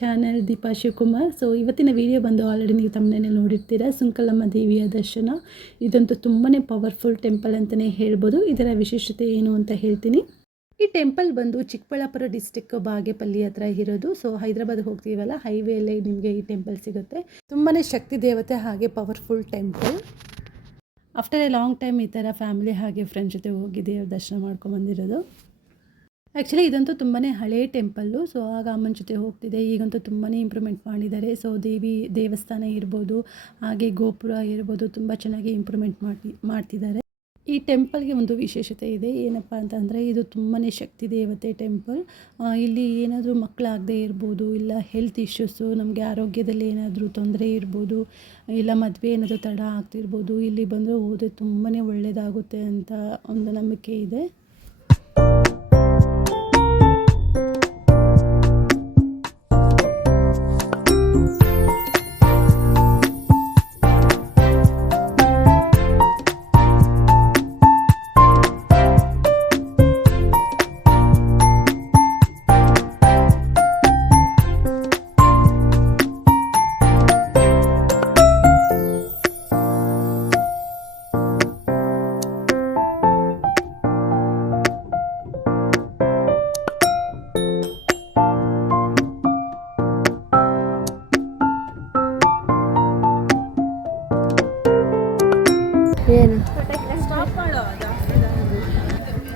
Channel Deepa Shivakumar so ಇವತ್ತಿನ video ಬಂದು already ನೀವು ತಮ್ಮನೇ ನೋಡಿರ್ತೀರ. ಸುಂಕಲಮ್ಮ ದೇವಿಯ ದರ್ಶನ. ಇದಂತೂ ತುಂಬಾ ಪವರ್ಫುಲ್ ಟೆಂಪಲ್ ಅಂತಲೇ ಹೇಳ್ಬೋದು. ಇದರ ವಿಶೇಷತೆ ಏನು ಅಂತ ಹೇಳ್ತೀನಿ. ಈ ಟೆಂಪಲ್ ಬಂದು ಚಿಕ್ಕಬಳ್ಳಾಪುರ ಡಿಸ್ಟಿಕ್ ಬಾಗೇಪಲ್ಲಿ ಹತ್ರ ಇರೋದು. ಸೊ ಹೈದರಾಬಾದ್ ಹೋಗ್ತೀವಲ್ಲ ಹೈವೇಲ್ಲೇ ನಿಮಗೆ ಈ ಟೆಂಪಲ್ ಸಿಗುತ್ತೆ. ತುಂಬಾ ಶಕ್ತಿ ದೇವತೆ ಹಾಗೆ powerful temple after a long time ಈ ಥರ ಫ್ಯಾಮಿಲಿ ಹಾಗೆ ಫ್ರೆಂಡ್ಸ್ ಜೊತೆ ಹೋಗಿ ದೇವ್ರ ದರ್ಶನ ಮಾಡ್ಕೊಂಬಂದಿರೋದು ಆ್ಯಕ್ಚುಲಿ ಇದಂತೂ ತುಂಬಾ ಹಳೇ ಟೆಂಪಲ್ಲು ಸೊ ಆಗ ಅಮ್ಮನ ಜೊತೆ ಹೋಗ್ತಿದೆ ಈಗಂತೂ ತುಂಬಾ ಇಂಪ್ರೂವ್ಮೆಂಟ್ ಮಾಡಿದ್ದಾರೆ. ಸೊ ದೇವಿ, ದೇವಸ್ಥಾನ ಇರ್ಬೋದು, ಹಾಗೆ ಗೋಪುರ ಇರ್ಬೋದು, ತುಂಬ ಚೆನ್ನಾಗಿ ಇಂಪ್ರೂವ್ಮೆಂಟ್ ಮಾಡಿ ಮಾಡ್ತಿದ್ದಾರೆ. ಈ ಟೆಂಪಲ್ಗೆ ಒಂದು ವಿಶೇಷತೆ ಇದೆ. ಏನಪ್ಪ ಅಂತಂದರೆ, ಇದು ತುಂಬಾ ಶಕ್ತಿ ದೇವತೆ ಟೆಂಪಲ್ ಇಲ್ಲಿ ಏನಾದರೂ ಮಕ್ಕಳಾಗದೇ ಇರ್ಬೋದು, ಇಲ್ಲ ಹೆಲ್ತ್ ಇಶ್ಯೂಸು ನಮಗೆ ಆರೋಗ್ಯದಲ್ಲಿ ಏನಾದರೂ ತೊಂದರೆ ಇರ್ಬೋದು, ಇಲ್ಲ ಮದುವೆ ಏನಾದರೂ ತಡ ಆಗ್ತಿರ್ಬೋದು, ಇಲ್ಲಿ ಬಂದರೆ ಹೋದರೆ ತುಂಬಾ ಒಳ್ಳೆಯದಾಗುತ್ತೆ ಅಂತ ಒಂದು ನಂಬಿಕೆ ಇದೆ.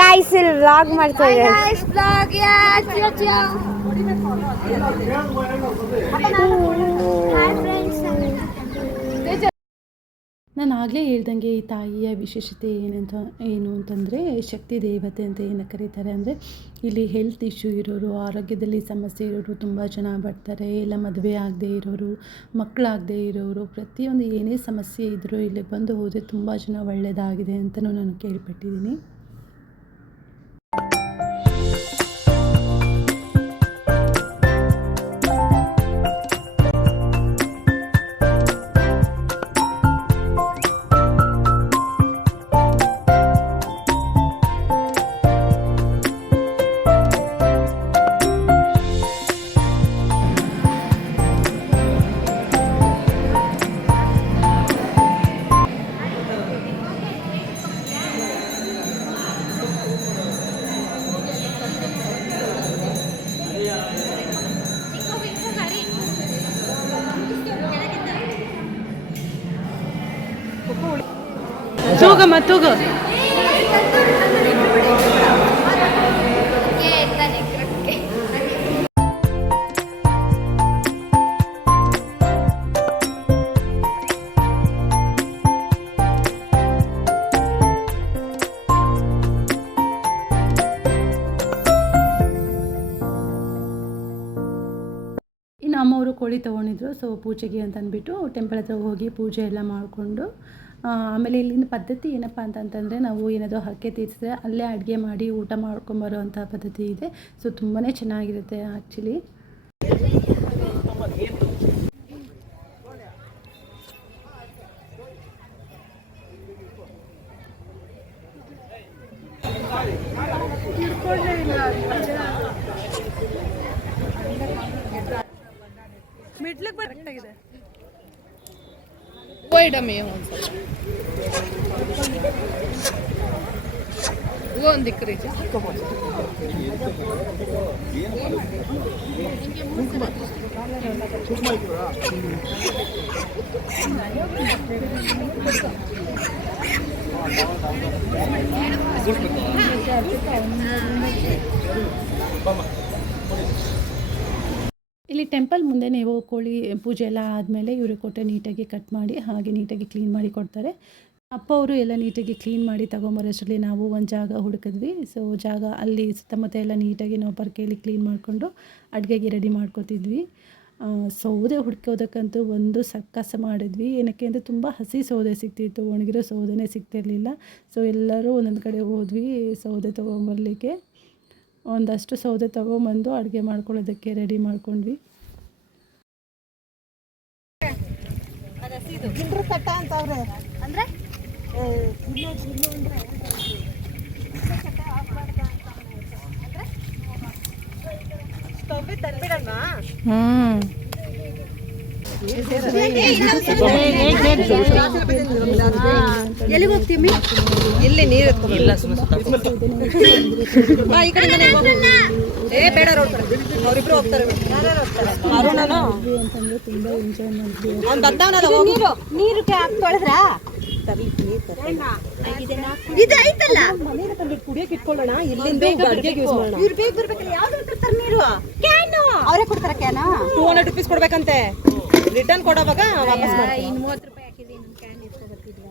ಗಾಯ್ಸ್ ಇಲ್ಲಿ ವ್ಲಾಗ್ ಮಾಡ್ತಾ ಇದ್ದಾರೆ. ನಾನು ಆಗಲೇ ಹೇಳ್ದಂಗೆ ಈ ತಾಯಿಯ ವಿಶೇಷತೆ ಏನಂತ ಏನು ಅಂತಂದರೆ ಶಕ್ತಿ ದೇವತೆ ಅಂತ ಏನು ಕರೀತಾರೆ ಅಂದರೆ ಇಲ್ಲಿ ಹೆಲ್ತ್ ಇಶ್ಯೂ ಇರೋರು ಆರೋಗ್ಯದಲ್ಲಿ ಸಮಸ್ಯೆ ಇರೋರು ತುಂಬ ಜನ ಬರ್ತಾರೆ. ಇಲ್ಲ ಮದುವೆ ಆಗದೆ ಇರೋರು ಮಕ್ಕಳಾಗದೆ ಇರೋರು ಪ್ರತಿಯೊಂದು ಏನೇ ಸಮಸ್ಯೆ ಇದ್ದರೂ ಇಲ್ಲಿ ಬಂದು ಹೋದರೆ ತುಂಬ ಜನ ಒಳ್ಳೆಯದಾಗಿದೆ ಅಂತಲೂ ನಾನು ಕೇಳ್ಪಟ್ಟಿದ್ದೀನಿ. ತೂಗಮ್ಮ ತೂಗ. ಇನ್ನು ಅಮ್ಮವರು ಕೋಳಿ ತೊಗೊಂಡಿದ್ರು ಸೊ ಪೂಜೆಗೆ ಅಂತ ಅಂದ್ಬಿಟ್ಟು ಟೆಂಪಲ್ ಹತ್ರ ಹೋಗಿ ಪೂಜೆ ಎಲ್ಲ ಮಾಡಿಕೊಂಡು ಆಮೇಲೆ ಇಲ್ಲಿನ ಪದ್ಧತಿ ಏನಪ್ಪ ಅಂತಂತಂದರೆ ನಾವು ಏನಾದರೂ ಹರಕೆ ತೀರಿಸಿದ್ರೆ ಅಲ್ಲೇ ಅಡುಗೆ ಮಾಡಿ ಊಟ ಮಾಡ್ಕೊಂಬರೋ ಅಂಥ ಪದ್ಧತಿ ಇದೆ. ಸೊ ತುಂಬಾ ಚೆನ್ನಾಗಿರುತ್ತೆ ಆ್ಯಕ್ಚುಲಿ ಇಡಮೆ ಒಂದ್ಸಲ ಒಂದು ದಿಕ್ರಿ ಇಲ್ಲಿ ಟೆಂಪಲ್ ಮುಂದೆ ನೀವು ಕೋಳಿ ಪೂಜೆ ಎಲ್ಲ ಆದಮೇಲೆ ಇವರು ಕೊಟ್ಟೆ ನೀಟಾಗಿ ಕಟ್ ಮಾಡಿ, ಹಾಗೆ ನೀಟಾಗಿ ಕ್ಲೀನ್ ಮಾಡಿ ಕೊಡ್ತಾರೆ. ಅಪ್ಪ ಅವರು ಎಲ್ಲ ನೀಟಾಗಿ ಕ್ಲೀನ್ ಮಾಡಿ ತಗೊಂಬರೋಷ್ಟರಲ್ಲಿ ನಾವು ಒಂದು ಜಾಗ ಹುಡುಕಿದ್ವಿ. ಸೊ ಜಾಗ ಅಲ್ಲಿ ಸುತ್ತಮುತ್ತ ಎಲ್ಲ ನೀಟಾಗಿ ನಾವು ಪರ್ಕೆಯಲ್ಲಿ ಕ್ಲೀನ್ ಮಾಡಿಕೊಂಡು ಅಡುಗೆಗೆ ರೆಡಿ ಮಾಡ್ಕೊತಿದ್ವಿ. ಸೌದೆ ಹುಡ್ಕೋದಕ್ಕಂತೂ ಒಂದು ಸಕ್ಕಸ ಮಾಡಿದ್ವಿ. ಏನಕ್ಕೆ ಅಂದರೆ ತುಂಬ ಹಸಿ ಸೌದೆ ಸಿಗ್ತಿತ್ತು ಒಣಗಿರೋ ಸೌದೆನೇ ಸಿಗ್ತಿರಲಿಲ್ಲ. ಸೊ ಎಲ್ಲರೂ ಒಂದೊಂದು ಕಡೆ ಹೋದ್ವಿ ಸೌದೆ ತೊಗೊಂಬರ್ಲಿಕ್ಕೆ. ಒಂದಷ್ಟು ಸೌದೆ ತೊಗೊಂಬಂದು ಅಡುಗೆ ಮಾಡ್ಕೊಳ್ಳೋದಕ್ಕೆ ರೆಡಿ ಮಾಡ್ಕೊಂಡ್ವಿ. ಗಿಂಡ್ರು ಕಟ್ಟ ಅಂತವ್ರೆ. ಅಂದ್ರೆ? ಹ್ಞೂ ಎಲ್ಲಿಗೆ ಹೋಗ್ತೀವಿ? ಇಲ್ಲಿ ನೀರು ಇಲ್ಲ ಬಾ, ಈ ಕಡೆ ಬೇಡ ರೋಡ್ ಅವ್ರಿಬ್ರು ಹೋಗ್ತಾರೆ ನೀರು ನೀರಕ್ಕೆ ಹಾಕ್ಕೊಳಿದ್ರ ಇದು ಐತಲ್ಲ ಮನೇಲಿ ತಂದ್ಬಿಟ್ಟು ಕುಡಿಯಕ್ಕೆ ಇಟ್ಕೊಳ್ಳೋಣ. ಇಲ್ಲಿಂದ ಅಡುಗೆಗೆ ಯೂಸ್ ಮಾಡೋಣ. ಇವ್ರು ಬೇಗ ಬರ್ಬೇಕಲ್ಲ ಯಾವ್ದು ಕೊಡ್ತಾರೆ ನೀರು? ಕ್ಯಾನು? ಅವರೇ ಕೊಡ್ತಾರ ಕ್ಯಾನ? ಟೂ ಹಂಡ್ರೆಡ್ ರುಪೀಸ್ ಕೊಡ್ಬೇಕಂತೆ. ರಿಟರ್ನ್ ಕೊಡೋವಾಗ ವಾಪಸ್ ರೂಪಾಯಿ ಇನ್ನು ಮೂವತ್ತು ರೂಪಾಯಿ ಹಾಕಿದ್ರೆ ಇನ್ನೊಂದು ಕ್ಯಾನ್ ಇಸ್ಕೊಬರ್ತಿದ್ವಾ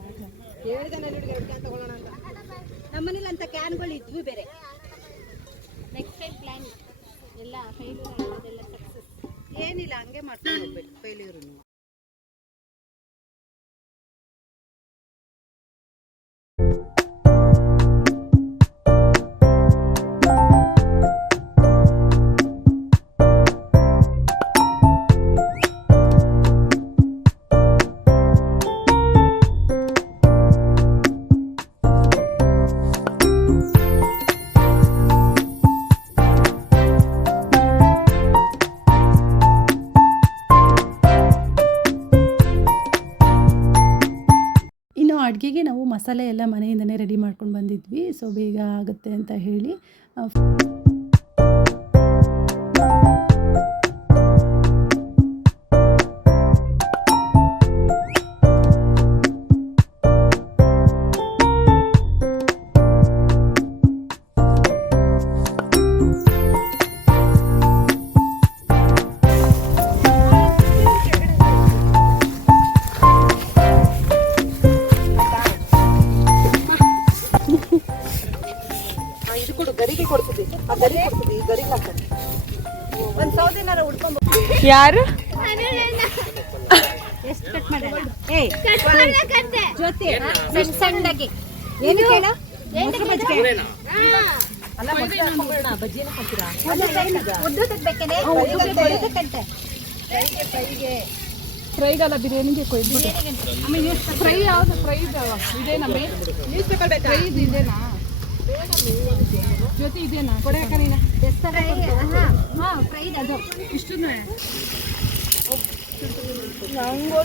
ನಮ್ಮನೇಲಿ ಅಂತ. ಕ್ಯಾನ್ಗಳು ಇದ್ವು ಬೇರೆ. ನೆಕ್ಸ್ಟ್ ಟೈಮ್ ಪ್ಲ್ಯಾನ್ ಎಲ್ಲ ಫೇಲ್ಯೂರ್ ಆಗೋದೆಲ್ಲ ಸಕ್ಸಸ್ ಏನಿಲ್ಲ ಹಂಗೆ ಮಾಡ್ಕೊಂಡು ಹೋಗ್ಬೇಕು ಫೇಲ್ಯೂರ್ ಮಸಾಲೆ ಎಲ್ಲ ಮನೆಯಿಂದನೇ ರೆಡಿ ಮಾಡ್ಕೊಂಡು ಬಂದಿದ್ವಿ. ಸೊ ಬೇಗ ಆಗುತ್ತೆ ಅಂತ ಹೇಳಿ. ಬೇಕೇನೆ ಫ್ರೈಗಲ್ಲ ಬಿರಿಯಾನಿಗೆ ಕೊಯ್ದು ಫ್ರೈ ಯಾವ್ದು ಫ್ರೈ ಇದೇನಾ ಫ್ರೈ ಇದು ಇದೇನಾ ಜೊತೆ ಇದೇನಾ? ಕೊಡೆ ನೀನು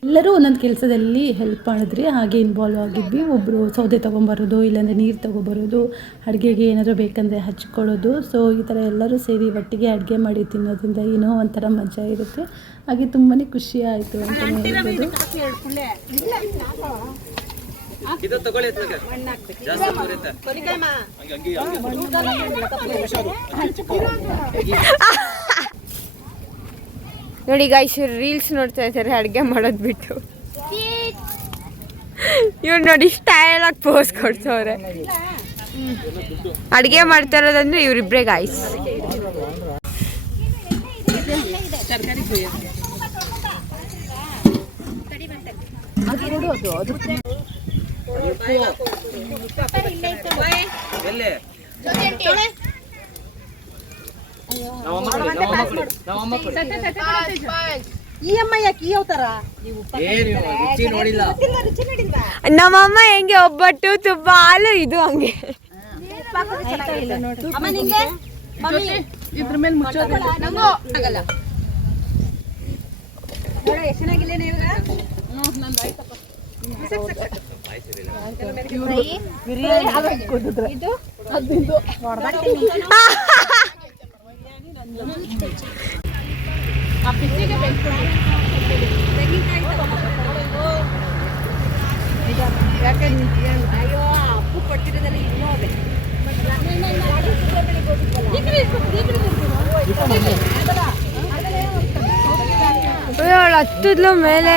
ಎಲ್ಲರೂ ಒಂದೊಂದು ಕೆಲಸದಲ್ಲಿ ಹೆಲ್ಪ್ ಮಾಡಿದ್ರಿ ಹಾಗೆ ಇನ್ವಾಲ್ವ್ ಆಗಿದ್ವಿ. ಒಬ್ಬರು ಸೌದೆ ತೊಗೊಂಬರೋದು ಇಲ್ಲಾಂದರೆ ನೀರು ತೊಗೊಬರೋದು ಅಡುಗೆಗೆ ಏನಾದರೂ ಬೇಕಂದರೆ ಹಚ್ಕೊಳ್ಳೋದು. ಸೊ ಈ ಥರ ಎಲ್ಲರೂ ಸೇರಿ ಒಟ್ಟಿಗೆ ಅಡುಗೆ ಮಾಡಿ ತಿನ್ನೋದ್ರಿಂದ ಏನೋ ಒಂಥರ ಮಜಾ ಇರುತ್ತೆ. ಹಾಗೆ ತುಂಬಾ ಖುಷಿ ಆಯಿತು ಅಂತಲೇ ಹೇಳ್ಬೋದು. ಇದು ತಗೊಳ್ಳಿ. ಜಾಸ್ತಿ. ನೋಡಿ ಗಾಯ್ಸ್ ರೀಲ್ಸ್ ನೋಡ್ತಾ ಇದ್ದಾರೆ ಅಡುಗೆ ಮಾಡೋದು ಬಿಟ್ಟು. ಇವ್ರು ನೋಡಿ ಸ್ಟೈಲ್ ಆಗಿ ಪೋಸ್ ಕೊಡ್ತವ್ರೆ. ಅಡುಗೆ ಮಾಡ್ತಾ ಇರೋದಂದ್ರೆ ಇವರಿಬ್ರೇ ಗಾಯ್ಸ್ ಎಲ್ಲಿ? ನಮ್ಮ ನಮ್ಮಮ್ಮ ಹೆಂಗೆ ಒಬ್ಬಟ್ಟು ತುಪ್ಪ ಹಾಲು ಇದು ಹಂಗೆ. ಅಮ್ಮ ನಿಂಗೆ? ಮಮ್ಮಿ? ಇದ್ರ ಮೇಲೆ ಮುಚ್ಚೋದು. ಆಗಲ್ಲ. ನೋಡ ಎಷ್ಟು ಇವಾಗ? ಅಯ್ಯೋ ಅಪ್ಪು ಕೊಟ್ಟಿರೋದಲ್ಲ ಇನ್ನೂ ಅದೇ ಹತ್ತದ್ಲು ಮೇಲೆ.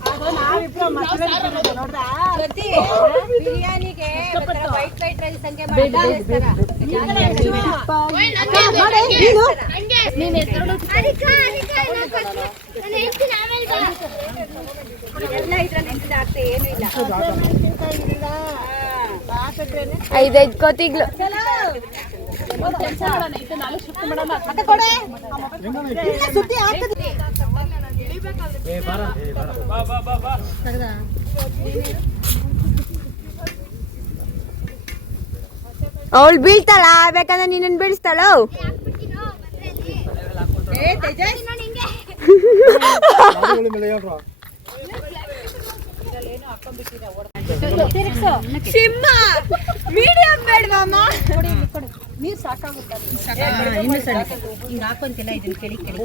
ಬಿರಿಯಾನಿಗೆ ವೈಟ್ ವೈಟ್ ರೈಸ್ ಸಂಖ್ಯೆ ಎಲ್ಲ ಇದ್ರಲ್ಲಿ ಆಗ್ತದೆ ಏನು ಇಲ್ಲ ಐದೈದು ಕೋತಿಗ್ಲು ಅವಳು ಬೀಳ್ತಾಳ ಬೇಕಂದ್ರೆ ನಿನ್ನ ಬೀಳಿಸ್ತಾಳ. ಸಿಂಹ ಮೀಡಿಯಂ ಬೇಡವಮ್ಮ ಇನ್ನು ಸಣ್ಣ ಹಿಂಗೆ ಹಾಕೊಂತಿಲ್ಲ ಇದನ್ನ ಕೆಳಿ ಕೆಳಿ.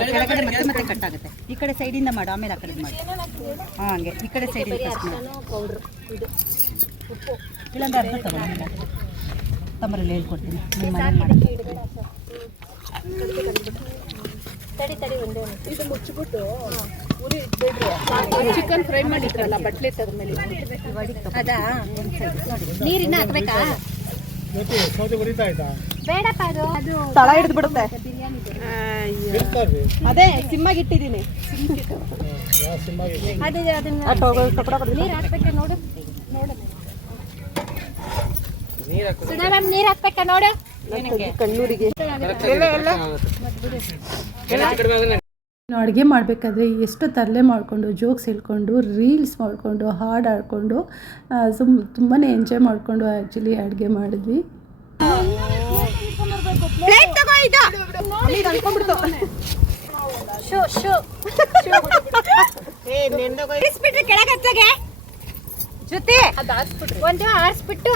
ಕೆಳಗಡೆ ಮತ್ತೆ ಮತ್ತೆ ಕಟ್ ಆಗುತ್ತೆ. ಈ ಕಡೆ ಸೈಡಿಂದ ಮಾಡು ಆಮೇಲೆ ಆ ಕಡೆ ಮಾಡಿ. ಹಾಂ ಹಂಗೆ. ಈ ಕಡೆ ಸೈಡಿಂದ ಕಟ್ ಮಾಡು. ಇಲ್ಲಾಂದ್ರೆ ಅರ್ಧ ತಗೊಂಡು ತಮ್ಮರಲ್ಲಿ ಹೇಳ್ಕೊಡ್ತೀನಿ. ನಿಮ್ಮ ಮನೆ ಮಾಡಿ. ಚಿಕನ್ ಫ್ರೈ ಮಾಡಿದ್ರಲ್ಲ ಬಟ್ಲೆ ತೆಗೆದ್ಮೇಲೆ. ಅದಾ? ನೀರಿನ ಹಾಕ್ಬೇಕಾ? ಬೇಡಪ್ಪ ಅದು. ಅದು ತಳ ಹಿಡಿದು ಬಿಡುತ್ತೆ ಅದೇ ಸಿಮ್ಮಾಗಿ ಇಟ್ಟಿದ್ದೀನಿ. ಅದು ಅದನ್ನ ನೀರು ಹಾಕ್ಬೇಕಾ ನೋಡು. ನೋಡು. ಸುಧಾ ಮ್ಯಾಮ್ ನೀರು ಹಾಕ್ಬೇಕಾ ನೋಡು? ಕಣ್ಣೂರಿಗೆ. ನಾನು ಅಡುಗೆ ಮಾಡಬೇಕಾದ್ರೆ ಎಷ್ಟು ತರಲೆ ಮಾಡಿಕೊಂಡು ಜೋಕ್ಸ್ ಹೇಳ್ಕೊಂಡು ರೀಲ್ಸ್ ಮಾಡಿಕೊಂಡು ಹಾಡು ಆಡಿಕೊಂಡು ಸುಮ್ ತುಂಬಾ ಎಂಜಾಯ್ ಮಾಡಿಕೊಂಡು ಆ್ಯಕ್ಚುಲಿ ಅಡುಗೆ ಮಾಡಿದ್ವಿ ಜೊತೆ ಒಂದು ಆರಿಸ್ಬಿಟ್ಟು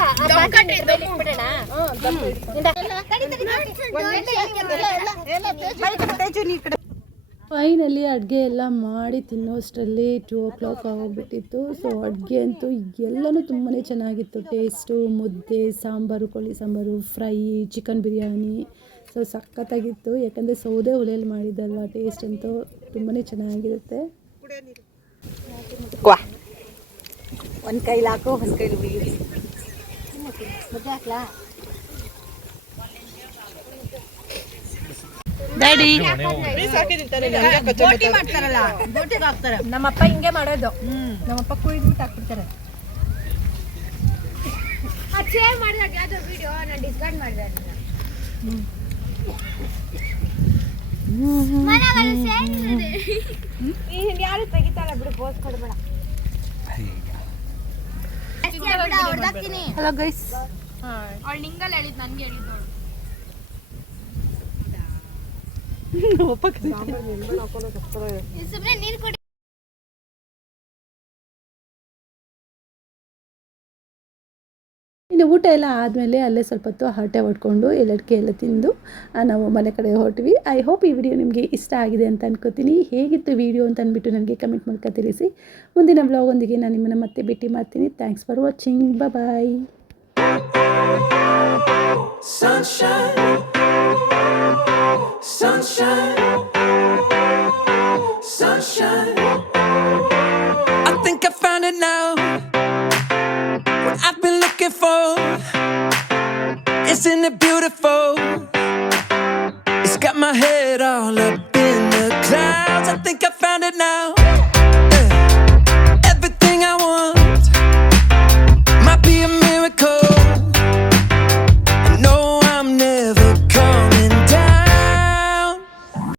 ಫೈನಲಿ ಅಡುಗೆ ಎಲ್ಲ ಮಾಡಿ ತಿನ್ನೋಷ್ಟರಲ್ಲಿ ಟೂ ಓ ಕ್ಲಾಕ್ ಆಗೋಗ್ಬಿಟ್ಟಿತ್ತು. ಸೊ ಅಡುಗೆ ಅಂತೂ ಎಲ್ಲನೂ ತುಂಬಾ ಚೆನ್ನಾಗಿತ್ತು. ಟೇಸ್ಟು ಮುದ್ದೆ, ಸಾಂಬಾರು, ಕೋಳಿ sambar fry chicken biryani. So ಸಖತ್ತಾಗಿತ್ತು. ಯಾಕಂದರೆ ಸೌದೆ ಒಲೆಯಲ್ಲಿ ಮಾಡಿದ್ದಲ್ವ? ಟೇಸ್ಟ್ ಅಂತೂ ತುಂಬಾ ಚೆನ್ನಾಗಿರುತ್ತೆ. ಒಂದು ಕೈಲಿ ಹಾಕು, ಒಂದು ಕೈಲಿ ಮುದ್ದೆ ಹಾಕ್ಲಾ? ಬೋಟಿ ಮಾಡ್ತಾರಲ್ಲ ಬೋಟಿಗೆ ಹಾಕ್ತಾರೆ. ನಮ್ಮಪ್ಪ ಹಿಂಗೆ ಮಾಡೋದು. ನಮ್ಮಪ್ಪ ಕುಯ್ದ್ಬಿಟ್ಟು ಹಾಕ್ಬಿಡ್ತಾರೆ. ಶೇರ್ ಮಾಡಿದಾಗ ಯಾವ್ದೋ ವಿಡಿಯೋ ನಾನು ಡಿಸ್ಕಾರ್ಡ್ ಮಾಡಿದೆ ಅದನ್ನ. ಯಾರು ತೆಗಿತಾರ ಬಿಡು ಪೋಸ್ಟ್ ಕೊಡ್ಬೇಡ. ಹಲೋ ಗೈಸ್ ಅವಳು ನಿಂಗಲ್ಲಿ ಹೇಳಿದ್ ನನ್ಗೆ ಹೇಳಿದ್ ನೋಡು ಸುಮ್ಮನೆ ನೀರು ಕುಡಿ. ಇನ್ನು ಊಟ ಎಲ್ಲ ಆದಮೇಲೆ ಅಲ್ಲೇ ಸ್ವಲ್ಪ ಹೊತ್ತು ಹರಟೆ ಹೊಡ್ಕೊಂಡು ಎಲ್ಲಡಿಕೆ ಎಲ್ಲ ತಿಂದು ನಾವು ಮನೆ ಕಡೆ ಹೊರಟ್ವಿ. ಐ ಹೋಪ್ ಈ ವಿಡಿಯೋ ನಿಮಗೆ ಇಷ್ಟ ಆಗಿದೆ ಅಂತ ಅನ್ಕೋತೀನಿ. ಹೇಗಿತ್ತು ವಿಡಿಯೋ ಅಂತ ಅಂದ್ಬಿಟ್ಟು ನನಗೆ ಕಮೆಂಟ್ ಮೂಲಕ ತಿಳಿಸಿ. ಮುಂದಿನ ವ್ಲಾಗೊಂದಿಗೆ ನಾನು ನಿಮ್ಮನ್ನು ಮತ್ತೆ ಭೇಟಿ ಮಾಡ್ತೀನಿ. Thanks for watching bye Sunshine, sunshine,